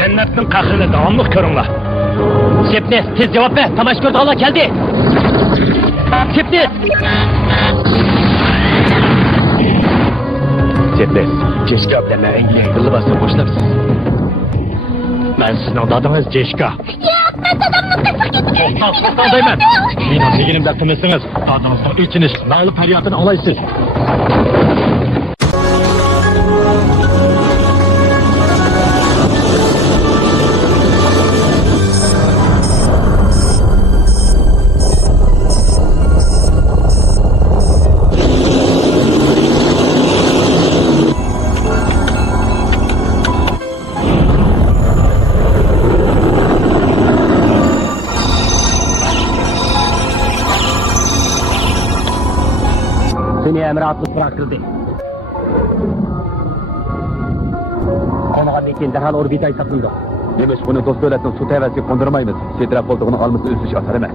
Cennetin kahrını devamlık körünler. Sepnes, tez cevap ver. Tamaş gördü Allah geldi. Sepnes! Sepnes, Ceşka bilen engilen yıllı basa boşlapsın. Ben sizin adadınız Ceşka. Ya, ben dadamın Toxtal deyman. Meni degenimde tınısınız. Adınızın ilkiniz, nağlı feryatını alaysız. Seni emre atlık bırakıldı. Konağa bekin derhal orbita hesaplandı. Demiş bunu dost devletin su tevesi kondurmayımız. Setraf koltuğunu alması üzülüş atar emas.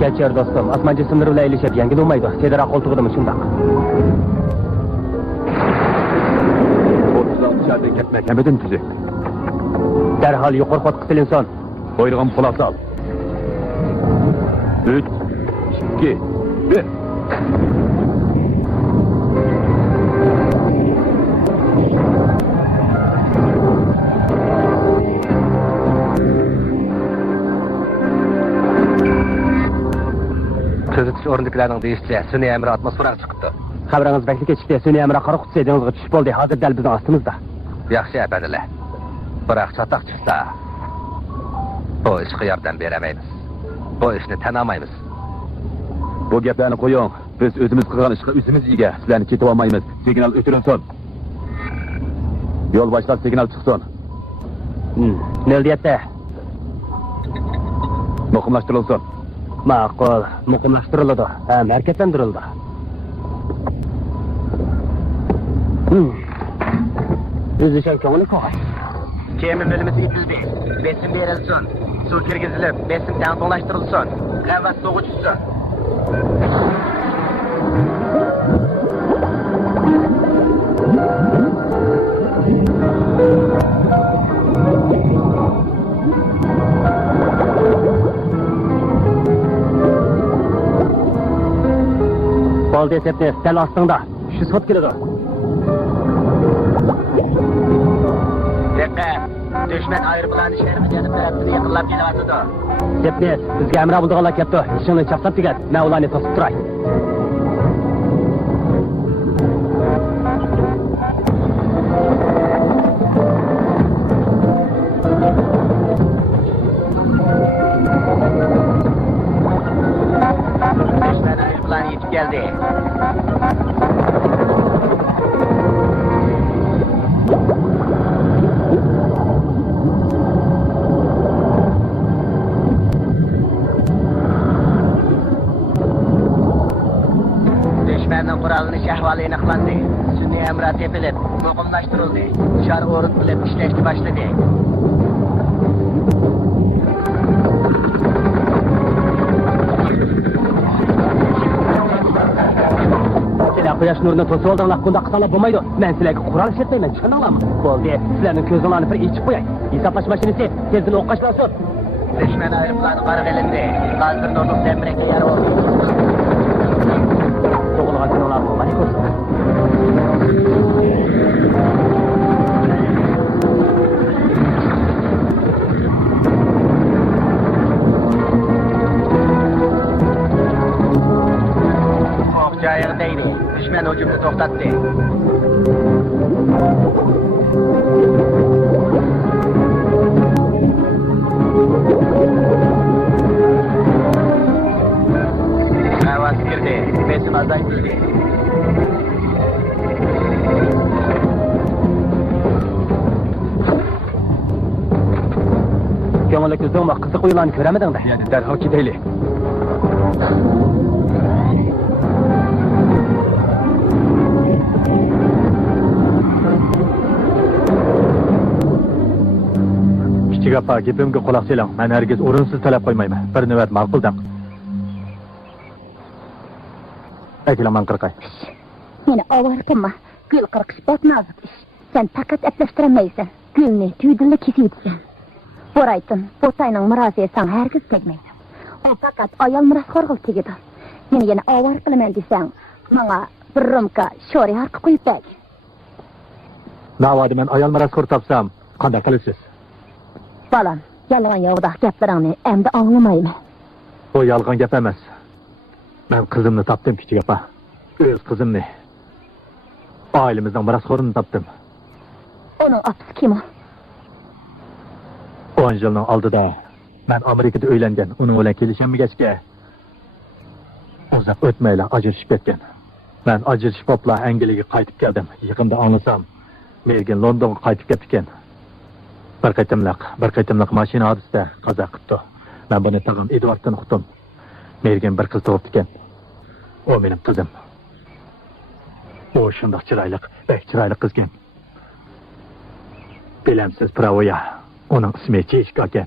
Geçer dostum, asmancı sınırıyla ilişip yengil olmaydı. Sedera koltuğumu şundak. 36 yerden ketmek emedin tüzü. Derhal yukarı kotkı silinson. Boyluğum kulası al. 3, 2, 1. Közütüş orundakilerinin deyişçe, Sünni emre atmosferan çıktı. Haberiniz bekli geçikte, Sünni emre qarı kutusu edinizge düşüp oldu. Hazır del bizden astımızda. Yaxşı efendiler. Bırak çatak çıksa, bu işi yardım veremeyiz. Bu işini tanımayız. Bu geplerini koyun. Biz özümüz kılgan işe üzümüz iyice. Sizlerini ketip almayız. Signal ötürünsün. Yol başlar signal çıksın. Ne diyette? Mukumlaştırılsın. Maqul, muqimlashtirildi. Hem hareketlendirildi. Üzüşen ko'ngli ko'y. Kemi bölümüsü itildi. Besim berilsin. Su kirgizilib, besim tanqonlashtirilsin. Qavvat so'g'uchisi. Boldi sepnes, tel ostingda. Shu sot keladi. Diqqat! Düşman aeroplan şehrimiz yanı tarafını yaqinlab kelyapti. Sepnes, bizga amra buldiganlar keldi. Ishingni chaqsab tegat. Men ularni to'sib turay. Düşman aeroplan yetib keldi. Düşmanın quralını şahvalı aniqlandi. Sunniy emra tepilib, muqimlashtirildi. Shar o'rnatilib ishlashga boshladi. Sizlar quyosh nurini to'sib oldinglar, bunda qisonlab bo'lmaydi. Men sizlarga qurol ishlatmayman, tushundinglarmi? Bo'ldi, sizlarning ko'zinglarni bir ichib qo'yay. Hisoblash mashinasi tezdan o'qqa boshlasin. Düşman aeroplani qarib elindi. Hozir nurliq temrekka yarab oldi. To'g'rilgan kunlarni qani ko'rsin. Joyerdeydi. Düşman hujumni to'xtatdi. Ovoz kirdi. Besim azaltildi. Ko'ngli ko'zdan qiziq o'yinlarni ko'ramadingda? Yani derhal ketaylik. Kichik apa, gapimga quloq soling. Men hargiz o'rinsiz talab qo'ymayman. Bir navbat ma'qul dam. Aytilaman qirqay. Meni avvar qilma. Gül qirqish bak nozik ish. Sen faqat aplashtirmaysan. Gülni tüydinli kesiyotsan. Boraytın, Botayning mirosi san hargiz tegmaydi. O faqat ayol mirosxo'rg'il tegadi. Meni yana avvar qilaman desang, menga bir rumka sho'ri harqib qo'yib ber. Navadi men ayol mirosxo'r topsam, qanday qilasiz? Balam, yolg'on yo'g'doq gaplaringni endi anglamayman. Bu yolg'on gap emas. Men qizimni topdim, kichik opa. O'z qizimni. Ailemizning mirosxo'rini topdim. Onun apisi kim o? 10 yilning oldida men Amerikada uylangan, uning bilan kelishilmagachga uzoq o'tmayla ajrashib ketgan. Men ajrashib popla Angliyaga qaytib keldim. Yaqinda anglasam, Megan Londonga qaytib ketgan. Bir qaytimliq mashina hodisasida qazo qildi. Men buni tag'am Edwarddan uqdim. Megan bir qiz tug'ibdi ekan. O mening qizim. O shundoq chiroyli qiz ekan. Bilemsiz Pravoya. Onun ismi Cheshka ekan.